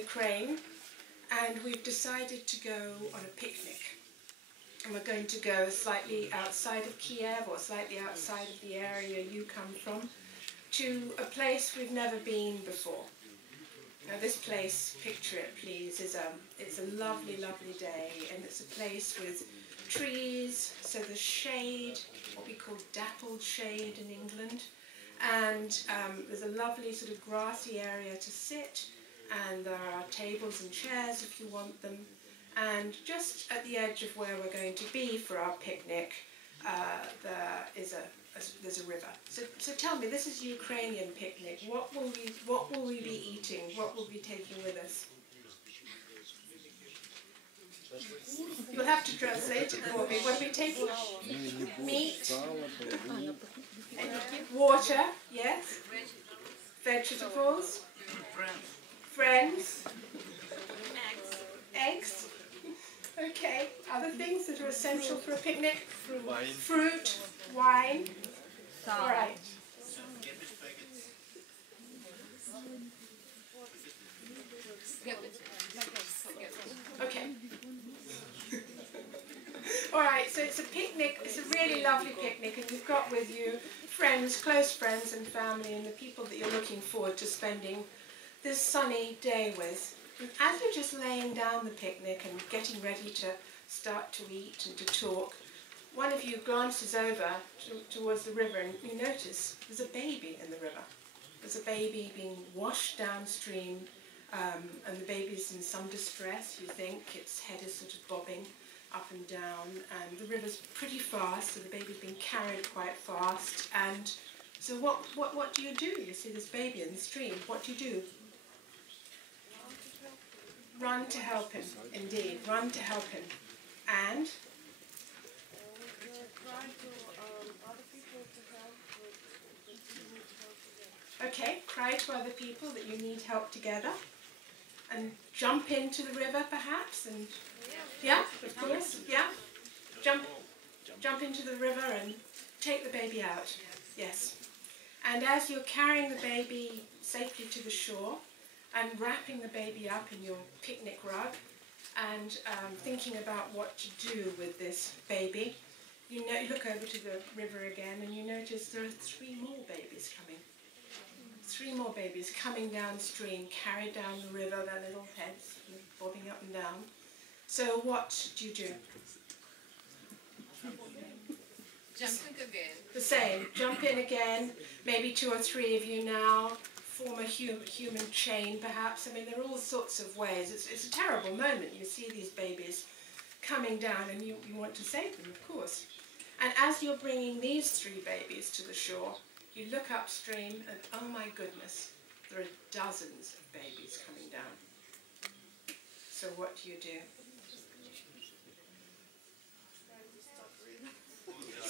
Ukraine, and we've decided to go on a picnic. And we're going to go slightly outside of Kiev, or slightly outside of the area you come from, to a place we've never been before. Now this place, picture it please, it's a lovely, lovely day, and it's a place with trees, so there's shade, what we call dappled shade in England, and there's a lovely sort of grassy area to sit, and there are tables and chairs if you want them, and just at the edge of where we're going to be for our picnic, there's a river. So tell me, this is a Ukrainian picnic. What will we be eating? What will we be taking with us? You'll have to translate it for me. What are we taking? Meat, water, yes, vegetables, friends, eggs. Okay, other things that are essential for a picnic? Fruit, wine. All right. Okay. All right, so it's a picnic, it's a really lovely picnic, and you've got with you friends, close friends and family, and the people that you're looking forward to spending this sunny day with. And as you're just laying down the picnic and getting ready to start to eat and to talk, one of you glances over towards the river and you notice there's a baby in the river. There's a baby being washed downstream, and the baby's in some distress, you think. Its head is sort of bobbing up and down, and the river's pretty fast, so the baby's being carried quite fast. And so what do you do? You see this baby in the stream. What do you do? Run to help him, indeed. Run to help him. And? Okay, cry to other people that you need help together. And jump into the river, perhaps, and yeah, of course, yeah. Jump into the river and take the baby out. Yes. And as you're carrying the baby safely to the shore and wrapping the baby up in your picnic rug and thinking about what to do with this baby, you look over to the river again and you notice there are 3 more babies coming. 3 more babies coming downstream, carried down the river, their little heads bobbing up and down. So what do you do? Jumping again. The same. Jump in again. Maybe 2 or 3 of you now. Form a human chain, perhaps. I mean, there are all sorts of ways. It's a terrible moment. You see these babies coming down and you want to save them, of course. And as you're bringing these 3 babies to the shore, you look upstream and, oh my goodness, there are dozens of babies coming down. So what do you do?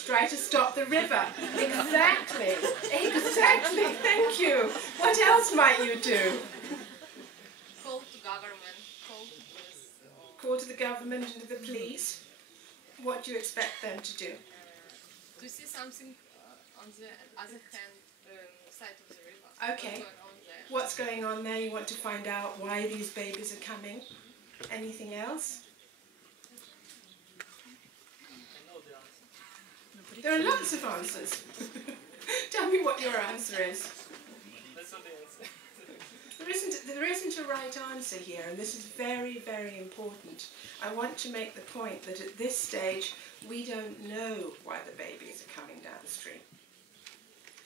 Try to stop the river. Exactly. Exactly. Thank you. What else might you do? Call to government. Call to police. Call to the government and to the police. What do you expect them to do? To see something on the other hand side of the river. Okay. What's going on there? What's going on there? You want to find out why these babies are coming. Anything else? There are lots of answers. Tell me what your answer is. There isn't a right answer here, and this is very, very important. I want to make the point that at this stage, we don't know why the babies are coming downstream.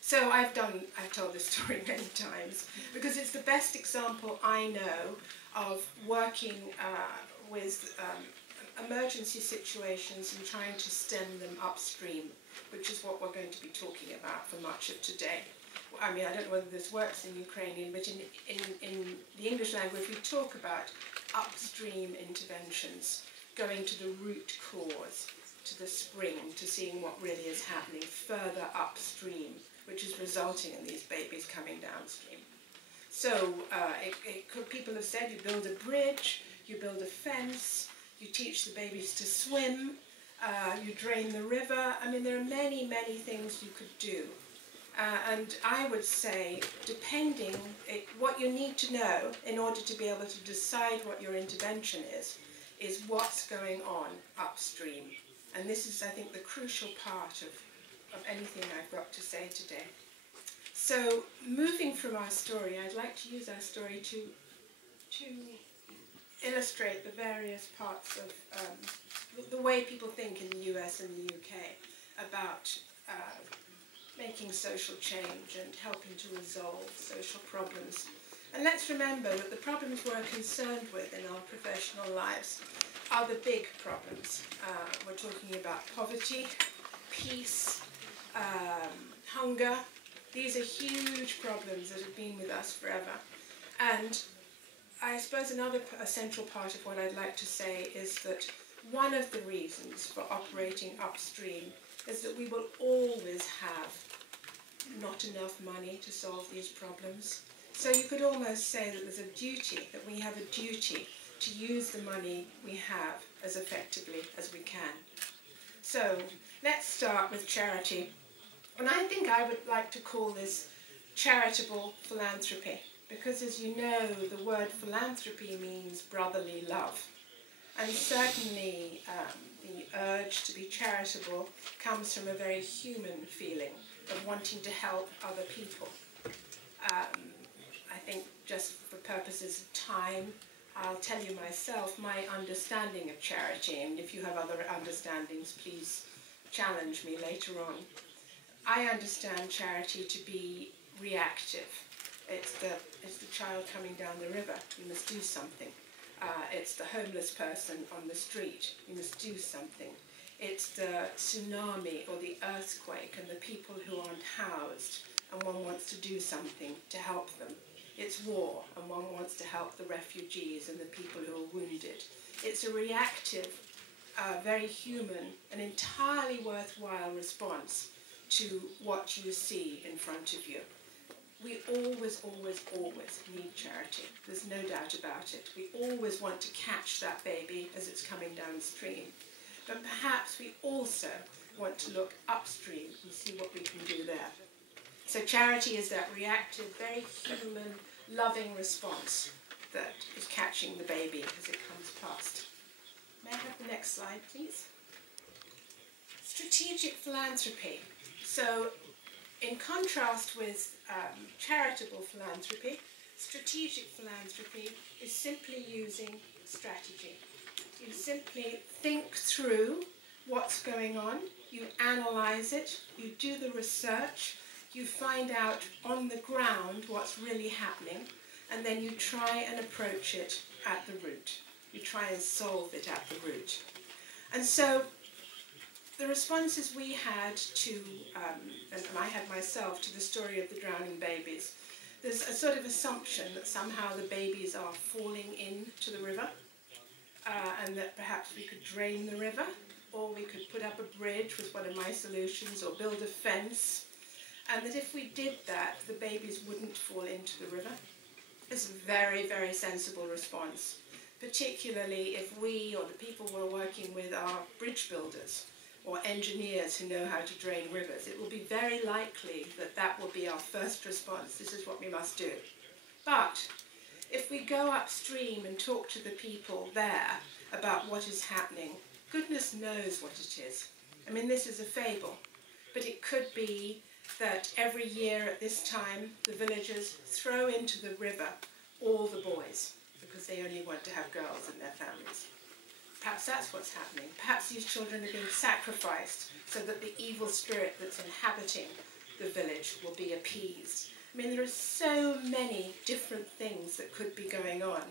So I've told this story many times, because it's the best example I know of working with emergency situations and trying to stem them upstream, which is what we're going to be talking about for much of today. I mean, I don't know whether this works in Ukrainian, but in the English language we talk about upstream interventions, going to the root cause, to the spring, to seeing what really is happening further upstream, which is resulting in these babies coming downstream. So people have said you build a bridge, you build a fence, you teach the babies to swim, you drain the river. I mean, there are many, many things you could do. And I would say, depending, what you need to know in order to be able to decide what your intervention is what's going on upstream. And this is, I think, the crucial part of anything I've got to say today. So, moving from our story, I'd like to use our story to illustrate the various parts of the way people think in the US and the UK about making social change and helping to resolve social problems. And let's remember that the problems we're concerned with in our professional lives are the big problems. We're talking about poverty, peace, hunger. These are huge problems that have been with us forever. And I suppose another essential part of what I'd like to say is that one of the reasons for operating upstream is that we will always have not enough money to solve these problems. So you could almost say that there's a duty, that we have a duty to use the money we have as effectively as we can. So let's start with charity. And I think I would like to call this charitable philanthropy, because as you know, the word philanthropy means brotherly love. And certainly the urge to be charitable comes from a very human feeling of wanting to help other people. I think just for purposes of time, I'll tell you myself my understanding of charity, and if you have other understandings, please challenge me later on. I understand charity to be reactive. It's the child coming down the river, you must do something. It's the homeless person on the street, you must do something. It's the tsunami or the earthquake and the people who aren't housed, and one wants to do something to help them. It's war, and one wants to help the refugees and the people who are wounded. It's a reactive, very human, and entirely worthwhile response to what you see in front of you. We always, always, always need charity. There's no doubt about it. We always want to catch that baby as it's coming downstream. But perhaps we also want to look upstream and see what we can do there. So charity is that reactive, very human, loving response that is catching the baby as it comes past. May I have the next slide, please? Strategic philanthropy. So, in contrast with charitable philanthropy, strategic philanthropy is simply using strategy. You simply think through what's going on, you analyze it, you do the research, you find out on the ground what's really happening, and then you try and approach it at the root. You try and solve it at the root. And so the responses we had to, and I had myself, to the story of the drowning babies, there's a sort of assumption that somehow the babies are falling into the river, and that perhaps we could drain the river, or we could put up a bridge with one of my solutions, or build a fence, and that if we did that, the babies wouldn't fall into the river. It's a very, very sensible response, particularly if we, or the people we're working with, are bridge builders, or engineers who know how to drain rivers. It will be very likely that that will be our first response. This is what we must do. But if we go upstream and talk to the people there about what is happening, goodness knows what it is. I mean, this is a fable, but it could be that every year at this time, the villagers throw into the river all the boys, because they only want to have girls in their families. Perhaps that's what's happening. Perhaps these children are being sacrificed so that the evil spirit that's inhabiting the village will be appeased. I mean, there are so many different things that could be going on.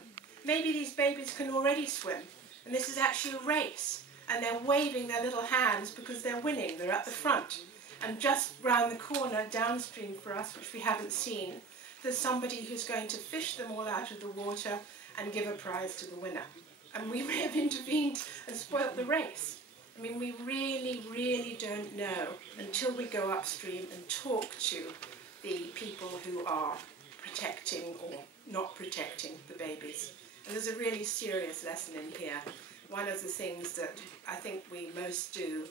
Maybe these babies can already swim, and this is actually a race, and they're waving their little hands because they're winning, they're at the front. And just round the corner, downstream for us, which we haven't seen, there's somebody who's going to fish them all out of the water and give a prize to the winner. And we may have intervened and spoilt the race. I mean, we really, really don't know until we go upstream and talk to the people who are protecting or not protecting the babies. And there's a really serious lesson in here. One of the things that I think we most do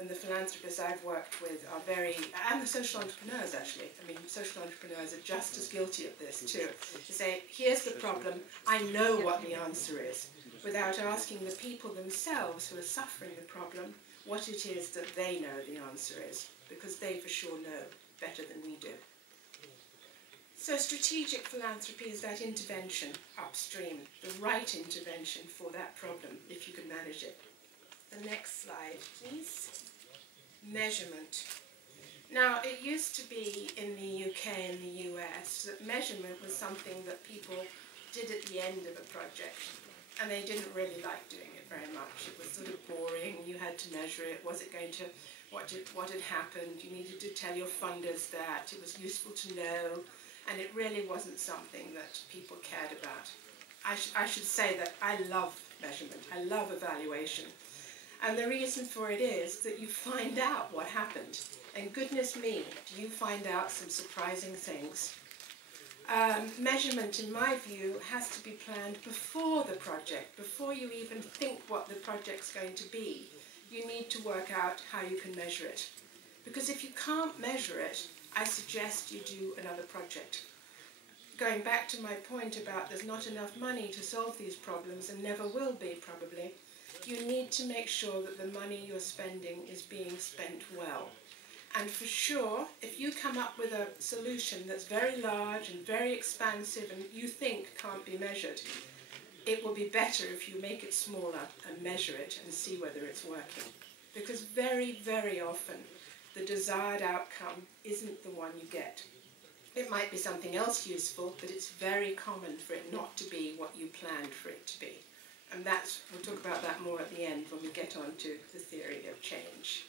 And the philanthropists I've worked with are very, and the social entrepreneurs actually, I mean social entrepreneurs are just as guilty of this too. To say, here's the problem, I know what the answer is, without asking the people themselves who are suffering the problem what it is that they know the answer is, because they for sure know better than we do. So strategic philanthropy is that intervention upstream, the right intervention for that problem, if you can manage it. The next slide, please. Measurement. Now, it used to be in the UK and the US that measurement was something that people did at the end of a project, and they didn't really like doing it very much. It was sort of boring. You had to measure it. Was it going to, what had happened? You needed to tell your funders that. It was useful to know, and it really wasn't something that people cared about. I should say that I love measurement. I love evaluation. And the reason for it is that you find out what happened. And goodness me, do you find out some surprising things. Measurement, in my view, has to be planned before the project. Before you even think what the project's going to be, you need to work out how you can measure it. Because if you can't measure it, I suggest you do another project. Going back to my point about there's not enough money to solve these problems, and never will be probably, you need to make sure that the money you're spending is being spent well. And for sure, if you come up with a solution that's very large and very expansive and you think can't be measured, it will be better if you make it smaller and measure it and see whether it's working. Because very, very often, the desired outcome isn't the one you get. It might be something else useful, but it's very common for it not to be what you planned for it to be. And we'll talk about that more at the end when we get on to the theory of change.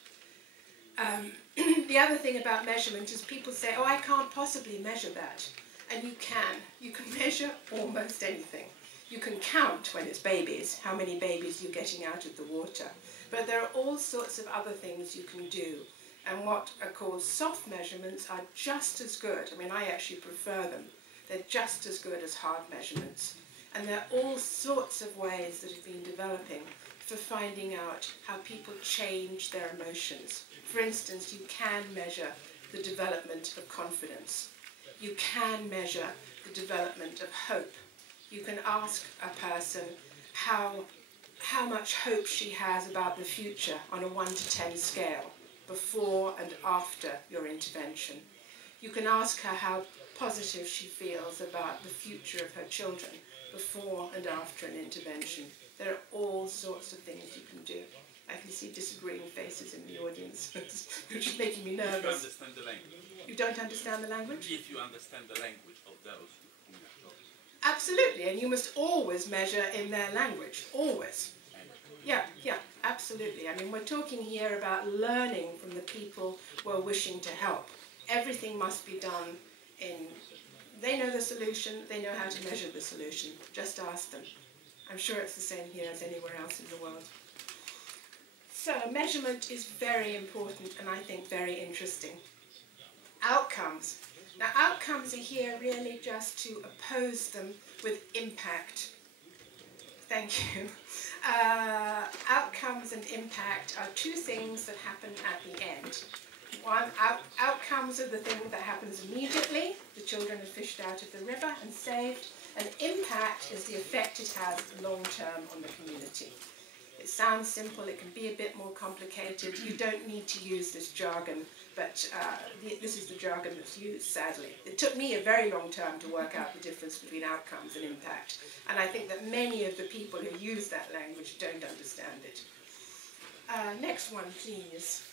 The other thing about measurement is people say, oh, I can't possibly measure that. And you can. You can measure almost anything. You can count when it's babies, how many babies you're getting out of the water. But there are all sorts of other things you can do. And what are called soft measurements are just as good. I mean, I actually prefer them. They're just as good as hard measurements. And there are all sorts of ways that have been developing for finding out how people change their emotions. For instance, you can measure the development of confidence. You can measure the development of hope. You can ask a person how much hope she has about the future on a 1 to 10 scale, before and after your intervention. You can ask her how positive she feels about the future of her children, before and after an intervention. There are all sorts of things you can do. I can see disagreeing faces in the audience, which is making me nervous. If you understand the language. You don't understand the language? If you understand the language of those whom you are talking. Absolutely, and you must always measure in their language, always. Yeah, absolutely. I mean, we're talking here about learning from the people who are wishing to help. Everything must be done in... They know the solution, they know how to measure the solution. Just ask them. I'm sure it's the same here as anywhere else in the world. So measurement is very important and I think very interesting. Outcomes. Now outcomes are here really just to oppose them with impact. Thank you. Outcomes and impact are two things that happen at the end. Outcomes are the thing that happens immediately. The children are fished out of the river and saved. And impact is the effect it has long term on the community. It sounds simple, it can be a bit more complicated. You don't need to use this jargon, but this is the jargon that's used, sadly. It took me a very long time to work out the difference between outcomes and impact. And I think that many of the people who use that language don't understand it. Next one, please.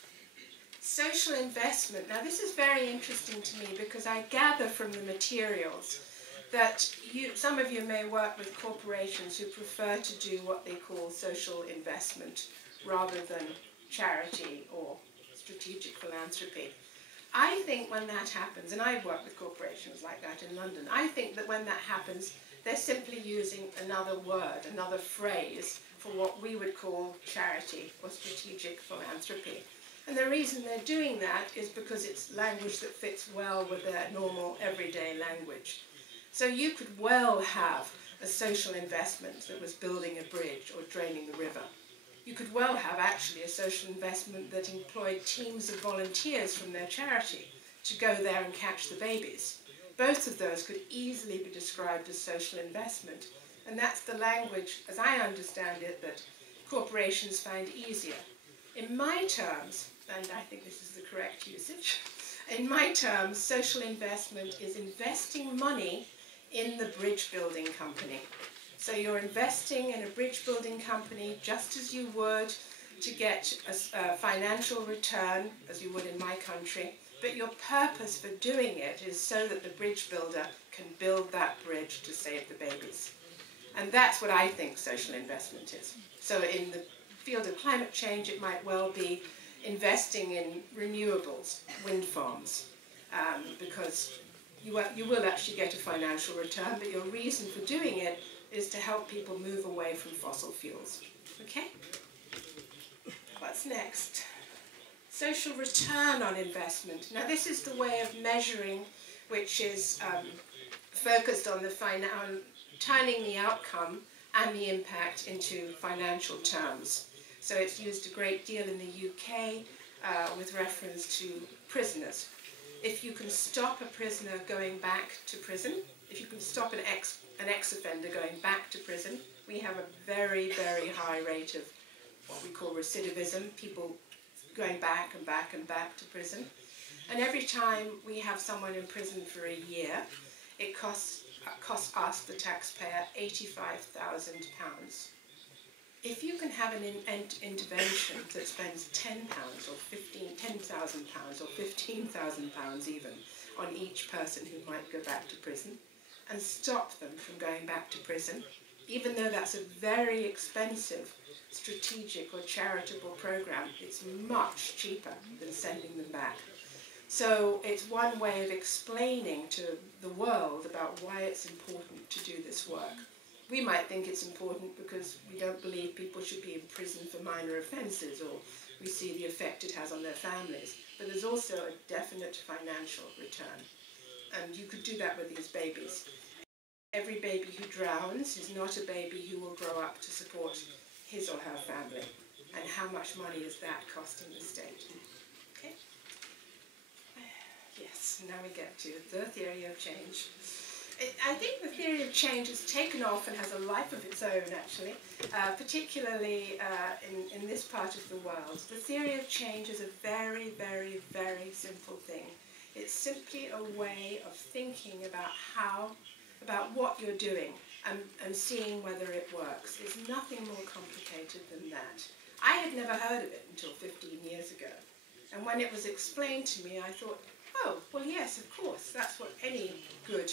Social investment. Now this is very interesting to me because I gather from the materials that some of you may work with corporations who prefer to do what they call social investment rather than charity or strategic philanthropy. I think when that happens, and I've worked with corporations like that in London, I think that when that happens, they're simply using another word, another phrase for what we would call charity or strategic philanthropy. And the reason they're doing that is because it's language that fits well with their normal everyday language. So you could well have a social investment that was building a bridge or draining the river. You could well have actually a social investment that employed teams of volunteers from their charity to go there and catch the babies. Both of those could easily be described as social investment, and that's the language, as I understand it, that corporations find easier. In my terms, and I think this is the correct usage, in my terms, social investment is investing money in the bridge building company. So you're investing in a bridge building company just as you would to get a financial return, as you would in my country, but your purpose for doing it is so that the bridge builder can build that bridge to save the babies. And that's what I think social investment is. So in the field of climate change, it might well be investing in renewables, wind farms, because you will actually get a financial return, but your reason for doing it is to help people move away from fossil fuels. Okay? What's next? Social return on investment. Now this is the way of measuring which is focused on turning the outcome and the impact into financial terms. So it's used a great deal in the UK with reference to prisoners. If you can stop a prisoner going back to prison, if you can stop an ex-offender going back to prison, we have a very, very high rate of what we call recidivism, people going back and back and back to prison. And every time we have someone in prison for a year, it costs us, the taxpayer, £85,000. If you can have an intervention that spends £10 or £10,000 or £15,000 even on each person who might go back to prison, and stop them from going back to prison, even though that's a very expensive strategic or charitable program, it's much cheaper than sending them back. So it's one way of explaining to the world about why it's important to do this work. We might think it's important because we don't believe people should be in prison for minor offences, or we see the effect it has on their families. But there's also a definite financial return. And you could do that with these babies. Every baby who drowns is not a baby who will grow up to support his or her family. And how much money is that costing the state? Okay? Yes, now we get to the theory of change. I think the theory of change has taken off and has a life of its own, actually, particularly in this part of the world. The theory of change is a very, very, very simple thing. It's simply a way of thinking about what you're doing and seeing whether it works. It's nothing more complicated than that. I had never heard of it until 15 years ago. And when it was explained to me, I thought, oh, well, yes, of course, that's what any good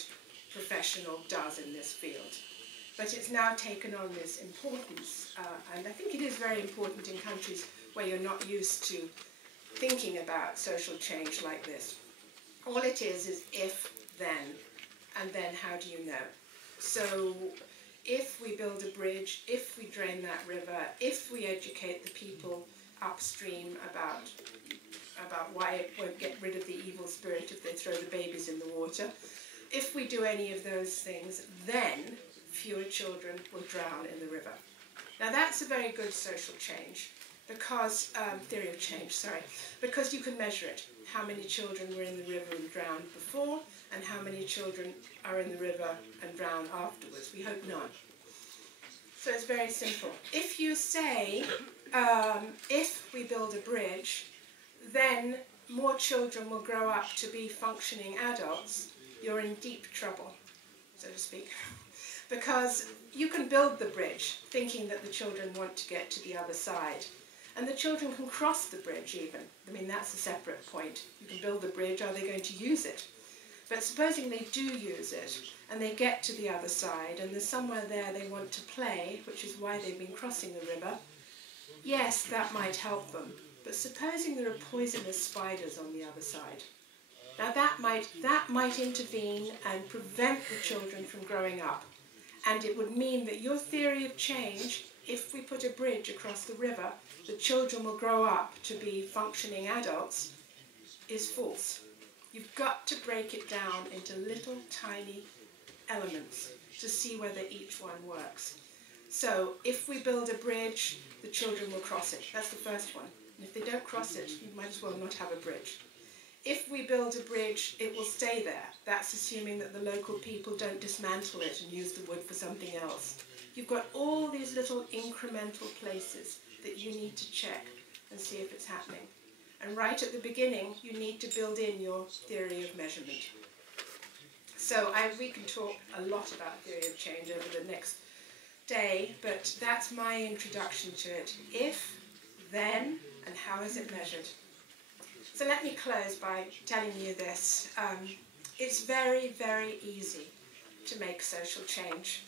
professional does in this field. But it's now taken on this importance, and I think it is very important in countries where you're not used to thinking about social change like this. All it is if, then, and then how do you know? So if we build a bridge, if we drain that river, if we educate the people upstream about why it won't get rid of the evil spirit if they throw the babies in the water, if we do any of those things, then fewer children will drown in the river. Now that's a very good social change, because, theory of change, sorry, because you can measure it. How many children were in the river and drowned before, and how many children are in the river and drown afterwards. We hope none. So it's very simple. If you say, if we build a bridge, then more children will grow up to be functioning adults, you're in deep trouble, so to speak. Because you can build the bridge thinking that the children want to get to the other side. And the children can cross the bridge even. I mean, that's a separate point. You can build the bridge, are they going to use it? But supposing they do use it, and they get to the other side, and there's somewhere there they want to play, which is why they've been crossing the river, yes, that might help them. But supposing there are poisonous spiders on the other side, now that might intervene and prevent the children from growing up. And it would mean that your theory of change, if we put a bridge across the river, the children will grow up to be functioning adults, is false. You've got to break it down into little tiny elements to see whether each one works. So if we build a bridge, the children will cross it. That's the first one. And if they don't cross it, you might as well not have a bridge. If we build a bridge, it will stay there. That's assuming that the local people don't dismantle it and use the wood for something else. You've got all these little incremental places that you need to check and see if it's happening. And right at the beginning, you need to build in your theory of measurement. So we can talk a lot about theory of change over the next day, but that's my introduction to it. If, then, and how is it measured? So let me close by telling you this. It's very, very easy to make social change.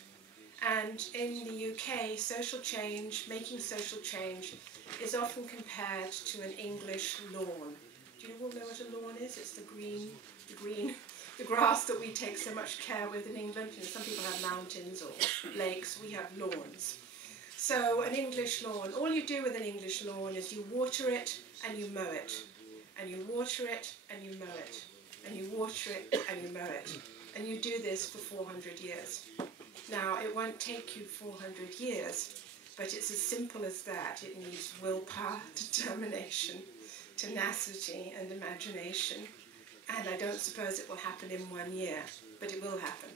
And in the UK, social change, making social change, is often compared to an English lawn. Do you all know what a lawn is? It's the grass that we take so much care with in England. You know, some people have mountains or lakes, we have lawns. So an English lawn, all you do with an English lawn is you water it and you mow it. And you water it and you mow it. And you water it and you mow it. And you do this for 400 years. Now, it won't take you 400 years, but it's as simple as that. It needs willpower, determination, tenacity, and imagination. And I don't suppose it will happen in 1 year, but it will happen.